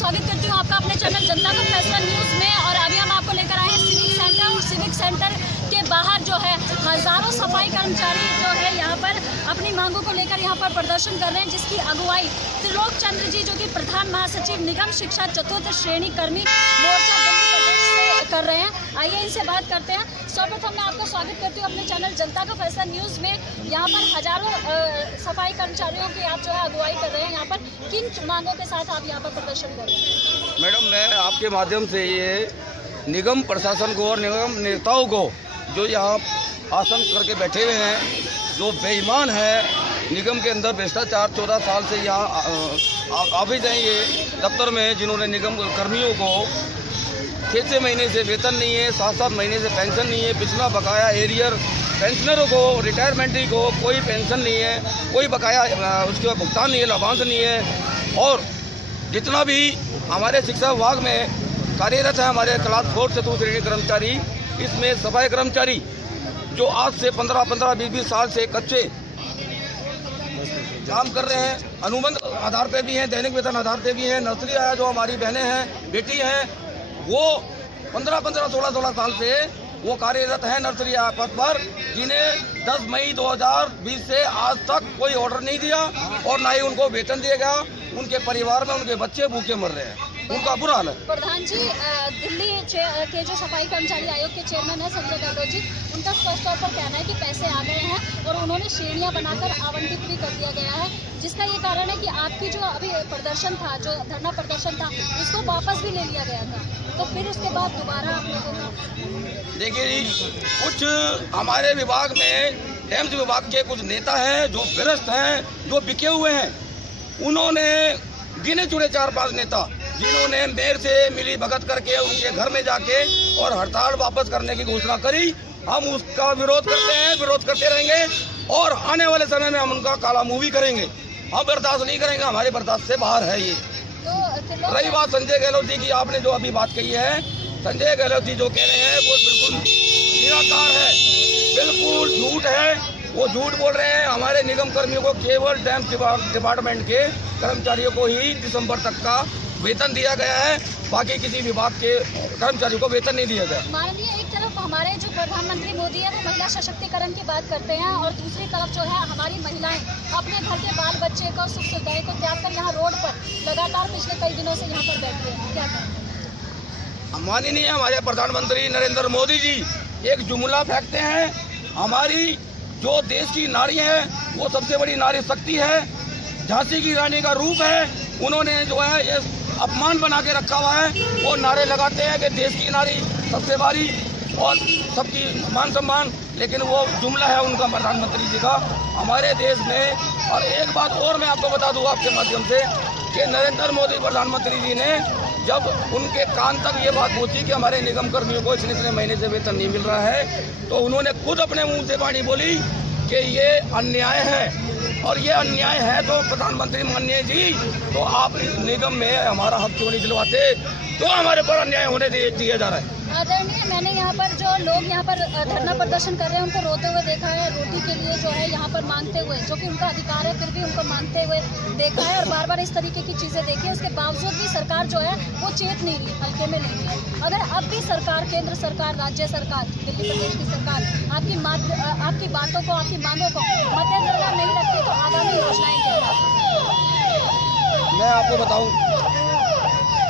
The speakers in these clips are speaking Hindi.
स्वागत करती हूँ आपका अपने चैनल जनता का फैसला न्यूज़ में। और अभी हम आपको लेकर आए हैं सिविक सेंटर, और सिविक सेंटर के बाहर जो है हज़ारों सफाई कर्मचारी जो है यहाँ पर अपनी मांगों को लेकर यहाँ पर प्रदर्शन कर रहे हैं, जिसकी अगुवाई त्रिलोक चंद्र जी जो कि प्रधान महासचिव निगम शिक्षा चतुर्थ श्रेणी कर्मी मोर्चा दिल्ली प्रदेश से कर रहे हैं। आइए इनसे बात करते हैं। सर्वप्रथम मैं आपका स्वागत करती हूँ अपने चैनल जनता का फैसला न्यूज़ में। यहाँ पर हज़ारों सफाई कर्मचारियों की आप जो है अगुवाई कर रहे हैं। यहाँ पर किन मांगों के साथ आप यहाँ पर प्रदर्शन कर रहे हैं? मैडम, मैं आपके माध्यम से ये निगम प्रशासन को और निगम नेताओं को जो यहाँ आसन करके बैठे हुए हैं, जो बेईमान है निगम के अंदर भ्रष्टाचार 14 साल से यहाँ ऑफिस हैं ये दफ्तर में, जिन्होंने निगम कर्मियों को 6 महीने से वेतन नहीं है, 7 महीने से पेंशन नहीं है, पिछला बकाया एरियर पेंशनरों को, रिटायरमेंटी को कोई पेंशन नहीं है, कोई बकाया उसके भुगतान नहीं है, लाभांश नहीं है। और जितना भी हमारे शिक्षा विभाग में कार्यरत है हमारे क्लास 4 से 2 श्रेणी कर्मचारी, इसमें सफाई कर्मचारी जो आज से 15-20 साल से कच्चे काम कर रहे हैं, अनुबंध आधार पे भी हैं, दैनिक वेतन आधार पे भी हैं, नर्सरी आया जो हमारी बहनें हैं, बेटी हैं, वो 15-15, 16-16 साल से वो कार्यरत हैं नर्सरी पद पर, जिन्हें 10 मई 2020 से आज तक कोई ऑर्डर नहीं दिया और ना ही उनको वेतन दिया गया। उनके परिवार में उनके बच्चे भूखे मर रहे हैं, उनका बुरा हाल है। प्रधान जी, दिल्ली के जो सफाई कर्मचारी आयोग के चेयरमैन है संजय गहलोत जी, उनका स्पष्ट तौर पर कहना है कि पैसे आ गए हैं और उन्होंने श्रेणियां बनाकर आवंटित भी कर दिया गया है, जिसका ये कारण है कि आपकी जो अभी प्रदर्शन था, जो धरना प्रदर्शन था, उसको वापस भी ले लिया गया था, तो फिर उसके बाद दोबारा आप लोगों को देखिए जी, कुछ हमारे विभाग में एम्स विभाग के कुछ नेता हैं जो भ्रष्ट हैं, जो बिके हुए हैं। उन्होंने गिने चुने 4-5 नेता जिन्होंने मेयर से मिली भगत करके उनके घर में जाके और हड़ताल वापस करने की घोषणा करी। हम उसका विरोध करते हैं, विरोध करते रहेंगे और आने वाले समय में हम उनका काला मुंह भी करेंगे। हम बर्दाश्त नहीं करेंगे, हमारे बर्दाश्त से बाहर है ये। तो रही बात संजय गहलोत जी की, आपने जो अभी बात कही है, संजय गहलोत जी जो कह रहे हैं वो बिल्कुल निराकार है, बिल्कुल झूठ है। वो झूठ बोल रहे हैं। हमारे निगम कर्मियों को केवल डैम डिपार्टमेंट के कर्मचारियों को ही दिसंबर तक का वेतन दिया गया है, बाकी किसी विभाग के कर्मचारियों को वेतन नहीं दिया गया। माननीय, एक तरफ हमारे जो प्रधानमंत्री मोदी है वो महिला सशक्तिकरण की बात करते हैं, और दूसरी तरफ जो है हमारी महिलाएं अपने घर के बाल बच्चे को, सुख सुविधाएं को त्याग कर यहाँ रोड पर लगातार पिछले कई दिनों से यहाँ पर बैठे हैं। क्या कहें? माननीय हमारे प्रधानमंत्री नरेंद्र मोदी जी एक जुमला फेंकते हैं, हमारी जो देश की नारी है वो सबसे बड़ी नारी शक्ति है, झांसी की रानी का रूप है। उन्होंने जो है ये अपमान बना के रखा हुआ है। वो नारे लगाते हैं कि देश की नारी सबसे बड़ी और सबकी मान सम्मान, लेकिन वो जुमला है उनका प्रधानमंत्री जी का हमारे देश में। और एक बात और मैं आपको बता दूँ आपके माध्यम से कि नरेंद्र मोदी प्रधानमंत्री जी ने जब उनके कान तक ये बात पहुंची कि हमारे निगम कर्मियों को इतने महीने से वेतन नहीं मिल रहा है, तो उन्होंने खुद अपने मुंह से वाणी बोली कि ये अन्याय है। और ये अन्याय है तो प्रधानमंत्री माननीय जी, तो आप निगम में हमारा हक क्यों नहीं दिलवाते? तो हमारे पर अन्याय होने दिया जा रहा है। आदरणीय, मैंने यहाँ पर जो लोग यहाँ पर धरना प्रदर्शन कर रहे हैं उनको रोते हुए देखा है, रोटी के लिए जो है यहाँ पर मांगते हुए, जो कि उनका अधिकार है, फिर भी उनको मांगते हुए देखा है और बार बार इस तरीके की चीज़ें देखी है। उसके बावजूद भी सरकार जो है वो चेत नहीं रही, हल्के में नहीं है। अगर अब भी सरकार, केंद्र सरकार, राज्य सरकार, दिल्ली प्रदेश की सरकार आपकी बातों को, आपकी मांगों को मद्देनजर नहीं रखती, तो आगामी योजनाएं क्या हैं? मैं आपको बताऊँ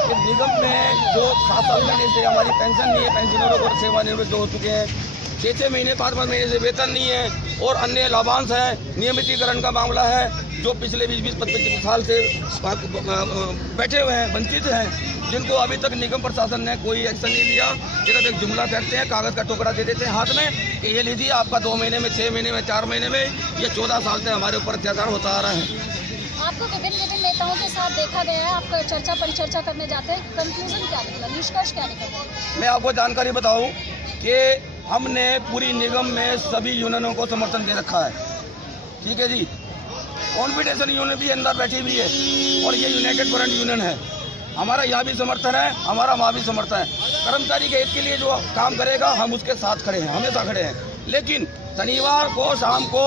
कि निगम में जो 7 महीने से हमारी पेंशन नहीं है, पेंशनरों को सेवानिवृत्त हो चुके हैं, 6 महीने 5 महीने से वेतन नहीं है और अन्य लाभांश है, नियमितीकरण का मामला है, जो पिछले 20-25 साल से बैठे हुए हैं, वंचित हैं, जिनको अभी तक निगम प्रशासन ने कोई एक्शन नहीं लिया। सिर्फ एक जुमला फेंकते हैं, कागज़ का टुकड़ा दे देते हैं हाथ में कि ये लीजिए आपका 2 महीने में, 6 महीने में, 4 महीने में। ये 14 साल से हमारे ऊपर अत्याचार होता आ रहा है। आपको विभिन्न नेताओं के साथ देखा गया है, आप चर्चा परिचर्चा करने जाते हैं, कंक्लूजन क्या निकला, निष्कर्ष क्या निकला? मैं आपको जानकारी बताऊं कि हमने पूरी निगम में सभी यूनियनों को समर्थन दे रखा है, ठीक है जी। कॉन्फेडरेशन यूनियन भी अंदर बैठी हुई है और ये यूनाइटेड फ्रंट यूनियन है। हमारा यहाँ भी समर्थन है, हमारा वहाँ भी समर्थन है। कर्मचारी के हित के लिए जो काम करेगा हम उसके साथ खड़े हैं, हमेशा खड़े हैं। लेकिन शनिवार को शाम को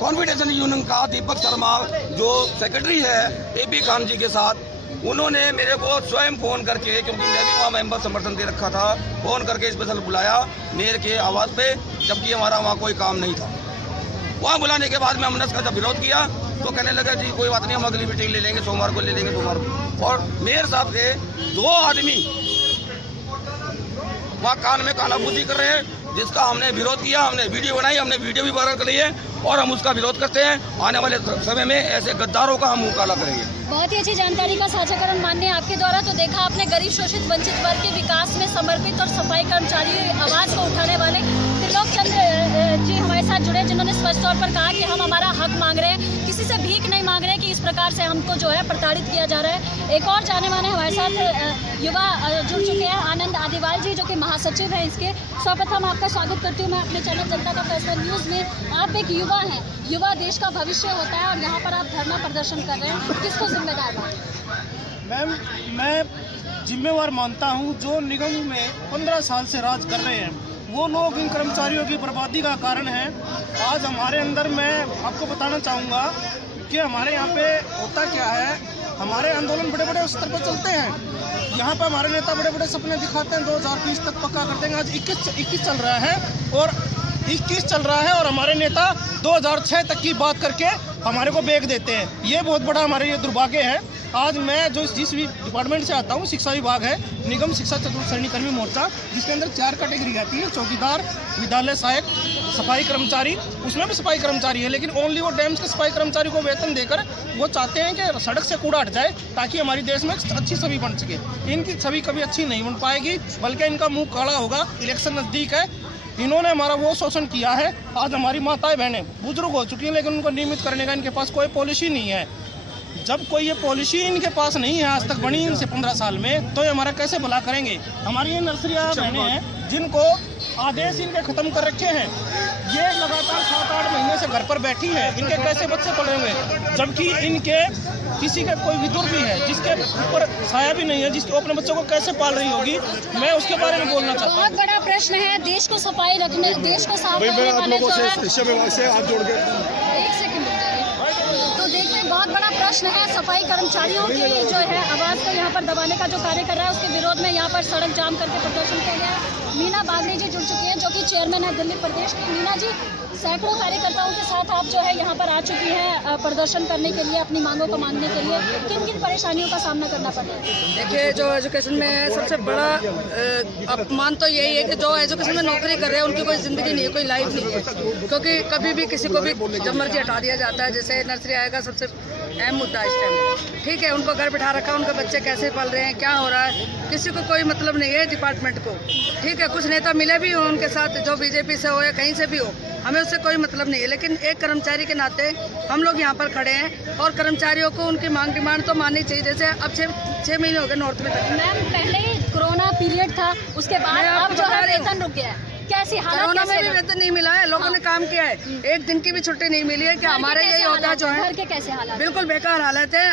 कॉन्फेडरेशन यूनियन का दीपक शर्मा जो सेक्रेटरी है एपी खान जी के साथ, उन्होंने मेरे को स्वयं फ़ोन करके, क्योंकि मैं भी वहाँ मेंबर समर्थन दे रखा था, फ़ोन करके स्पेशल बुलाया मेयर के आवाज़ पे, जबकि हमारा वहाँ कोई काम नहीं था। वहाँ बुलाने के बाद में हमने उसका जब विरोध किया तो कहने लगा जी कोई बात नहीं, हम अगली मीटिंग ले लेंगे, सोमवार को ले लेंगे, सोमवार को। और मेयर साहब के 2 आदमी वहाँ कान में कानाफूसी कर रहे हैं, जिसका हमने विरोध किया, हमने वीडियो बनाई, हमने वीडियो भी वायरल करी है और हम उसका विरोध करते हैं। आने वाले समय में ऐसे गद्दारों का हम मुंह काला करेंगे। बहुत ही अच्छी जानकारी का साझाकरण माननीय आपके द्वारा। तो देखा आपने गरीब शोषित वंचित वर्ग के विकास में समर्पित और सफाई कर्मचारी आवाज को उठाने वाले त्रिलोक चंद्र जी हमारे साथ जुड़े, जिन्होंने स्पष्ट तौर पर कहा कि हम हमारा हक मांग रहे हैं, किसी से भीख नहीं मांग रहे हैं कि इस प्रकार से हमको जो है प्रताड़ित किया जा रहा है। एक और जाने माने हमारे साथ युवा जुड़ चुके हैं, आनंद आदिवाल जी, जो कि महासचिव हैं इसके। सर्वप्रथम आपका स्वागत करती हूँ मैं अपने चैनल जनता का फैसला न्यूज़ में। आप एक युवा हैं, युवा देश का भविष्य होता है और यहाँ पर आप धरना प्रदर्शन कर रहे हैं, किसको जिम्मेदार मानते हैं? मैम, मैं जिम्मेवार मानता हूँ जो निगम में 15 साल से राज कर रहे हैं, वो लोग इन कर्मचारियों की बर्बादी का कारण है। आज हमारे अंदर, मैं आपको बताना चाहूँगा कि हमारे यहाँ पे होता क्या है, हमारे आंदोलन बड़े बड़े स्तर पर चलते हैं। यहाँ पे हमारे नेता बड़े बड़े सपने दिखाते हैं, 2020 तक पक्का कर देंगे। आज 21 चल रहा है और 21 चल रहा है और हमारे नेता 2006 तक की बात करके हमारे को बेच देते हैं। ये बहुत बड़ा हमारे ये दुर्भाग्य है। आज मैं जिस भी डिपार्टमेंट से आता हूँ, शिक्षा विभाग है, निगम शिक्षा चतुर्थ श्रेणी कर्मी मोर्चा, जिसके अंदर 4 कैटेगरी आती है, चौकीदार, विद्यालय सहायक, सफाई कर्मचारी। उसमें भी सफाई कर्मचारी है, लेकिन ओनली वो डैम्स के सफाई कर्मचारी को वेतन देकर वो चाहते हैं कि सड़क से कूड़ा हट जाए, ताकि हमारी देश में अच्छी छवि बन सके। इनकी छवि कभी अच्छी नहीं बन पाएगी, बल्कि इनका मुंह काला होगा। इलेक्शन नज़दीक है, इन्होंने हमारा वो शोषण किया है। आज हमारी माताएं बहनें बुजुर्ग हो चुकी हैं, लेकिन उनको नियमित करने का इनके पास कोई पॉलिसी नहीं है। जब कोई ये पॉलिसी इनके पास नहीं है, आज तक बनी इनसे 15 साल में, तो ये हमारा कैसे भला करेंगे? हमारी ये नर्सरी बहनें हैं जिनको आदेश इनके ख़त्म कर रखे हैं, ये लगातार 7-8 महीने से घर पर बैठी है, इनके कैसे बच्चे पढ़ेंगे? जबकि इनके किसी का कोई विदुर भी है जिसके ऊपर छाया भी नहीं है, जिसके अपने बच्चों को कैसे पाल रही होगी, मैं उसके बारे में बोलना चाहता हूँ। बहुत बड़ा प्रश्न है, देश को सफाई रखने, देश को साफ रखने वाले जो है, एक सेकंड, तो देखिए बहुत बड़ा प्रश्न है सफाई कर्मचारियों की जो है आवाज़ को यहाँ पर दबाने का जो कार्य कर रहा है, उसके विरोध में यहाँ पर सड़क जाम करके प्रदर्शन किया गया है। मीना बागड़ी जी जुड़ चुकी हैं, जो कि चेयरमैन है दिल्ली प्रदेश की। मीना जी, सैकड़ों कार्यकर्ताओं के साथ आप जो है यहाँ पर आ चुकी हैं प्रदर्शन करने के लिए, अपनी मांगों को मांगने के लिए, किन किन परेशानियों का सामना करना पड़ रहा है? देखिए, जो एजुकेशन में सबसे बड़ा अपमान तो यही है कि जो एजुकेशन में नौकरी कर रहे हैं उनकी कोई ज़िंदगी नहीं है, कोई लाइफ नहीं है, क्योंकि कभी भी किसी को भी जब मर्जी हटा दिया जाता है। जैसे नर्सरी आएगा, सबसे अहम मुद्दा इस टाइम, ठीक है, उनको घर बिठा रखा, उनके बच्चे कैसे पल रहे हैं, क्या हो रहा है, किसी को कोई मतलब नहीं है डिपार्टमेंट को, ठीक है। कुछ नेता मिले भी हो उनके साथ, जो बीजेपी से हो या कहीं से भी हो, हमें उससे कोई मतलब नहीं है, लेकिन एक कर्मचारी के नाते हम लोग यहाँ पर खड़े हैं और कर्मचारियों को उनकी डिमांड तो माननी चाहिए। जैसे अब 6 महीने हो गए नॉर्थ में तक। मैम, पहले ही कोरोना पीरियड था, उसके बाद अब जो है वेतन रुक गया है, कैसी हालत? कोरोना में भी वेतन नहीं मिला है, लोगों ने काम किया है, एक दिन की भी छुट्टी नहीं मिली है। कि हमारे यही होता है जो है, घर के कैसे हालात? बिल्कुल बेकार हालत है।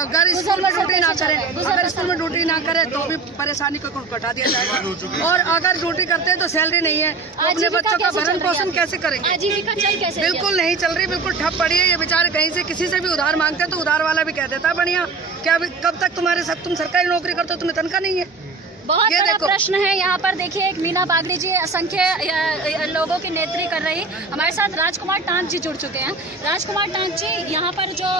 अगर स्कूल में ड्यूटी ना करे, अगर स्कूल में ड्यूटी ना करे तो भी परेशानी को घटा दिया जाएगा, और अगर ड्यूटी करते हैं तो सैलरी नहीं है, तो अपने बच्चों का भरण पोषण कैसे करेंगे? आजीविका चल कैसे? बिल्कुल नहीं चल रही, बिल्कुल ठप पड़ी है। ये बेचारे कहीं से किसी से भी उधार मांगते हैं तो उधार वाला भी कह देता है बढ़िया, क्या कब तक तुम सरकारी नौकरी करते हो, तुम्हें तनख्वाह नहीं है। बहुत बड़ा प्रश्न है यहाँ पर। देखिए, एक मीना बागड़ी जी असंख्य लोगों की नेतृत्व कर रही। हमारे साथ राजकुमार टांक जी जुड़ चुके हैं। राजकुमार टांक जी, यहाँ पर जो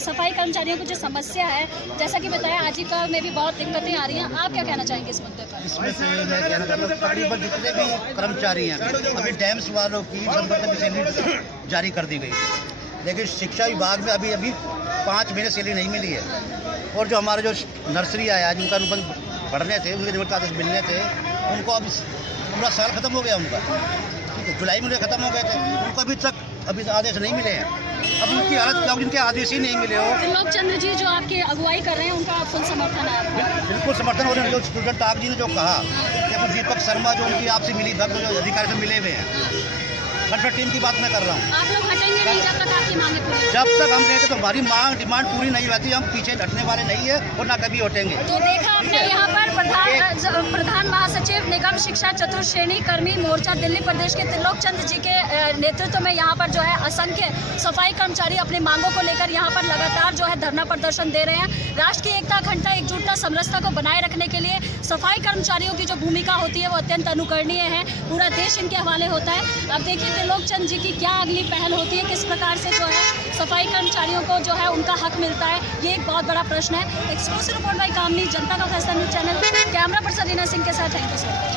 सफाई कर्मचारियों की जो समस्या है, जैसा कि बताया, आजीविका में भी बहुत दिक्कतें आ रही हैं, आप क्या कहना चाहेंगे इस मुद्दे पर? इसमें से मैं कहना चाहता हूँ, तकरीबन जितने भी कर्मचारी हैं, अभी डैम्स वालों की संबंध में सैलरी जारी कर दी गई, लेकिन शिक्षा विभाग में अभी 5 महीने सैलरी नहीं मिली है। और जो हमारे जो नर्सरी आया, जिनका अनुबंध बढ़ने थे, उनके निवृत्त आदेश मिलने थे, उनको अब पूरा साल खत्म हो गया उनका, ठीक है, जुलाई में खत्म हो गए थे, उनको अभी आदेश नहीं मिले हैं। अब उनकी हालत क्या, उनके आदेश ही नहीं मिले हो। त्रिलोक चंद्र जी जो आपकी अगुवाई कर रहे हैं, उनका फुल समर्थन है? बिल्कुल समर्थन हो रहा है। जो स्टूडेंट टाक जी ने जो कहा कि दीपक शर्मा जो उनकी आपसे मिली, जो अधिकारी से मिले हुए हैं, कंट्रोल टीम की बात मैं कर रहा हूँ। आप लोग हटेंगे नहीं जब तक आपकी मांगे पूरी? जब तक हम कहते तो हमारी डिमांड पूरी नहीं होती, हम पीछे हटने वाले नहीं है और ना कभी हटेंगे। तो देखा आपने यहाँ पर प्रधान महासचिव निगम शिक्षा चतुर्थ श्रेणी कर्मी मोर्चा दिल्ली प्रदेश के त्रिलोक चंद्र जी के नेतृत्व में यहाँ पर जो है असंख्य सफाई कर्मचारी अपनी मांगों को लेकर यहाँ पर लगातार लगातार जो है धरना प्रदर्शन दे रहे हैं। राष्ट्र की एकता, अखंडता, एकजुटता, समरसता को बनाए रखने के लिए सफाई कर्मचारियों की जो भूमिका होती है वो अत्यंत अनुकरणीय है। पूरा देश इनके हवाले होता है। अब देखिए त्रिलोक चंद जी की क्या अगली पहल होती है, किस प्रकार से जो है सफाई कर्मचारियों को जो है उनका हक मिलता है, ये एक बहुत बड़ा प्रश्न है। एक्सक्लूसिव रिपोर्ट बाय कामनी, जनता का फैसला news channel. Camera person Reena Singh के साथ थैंक यू सर।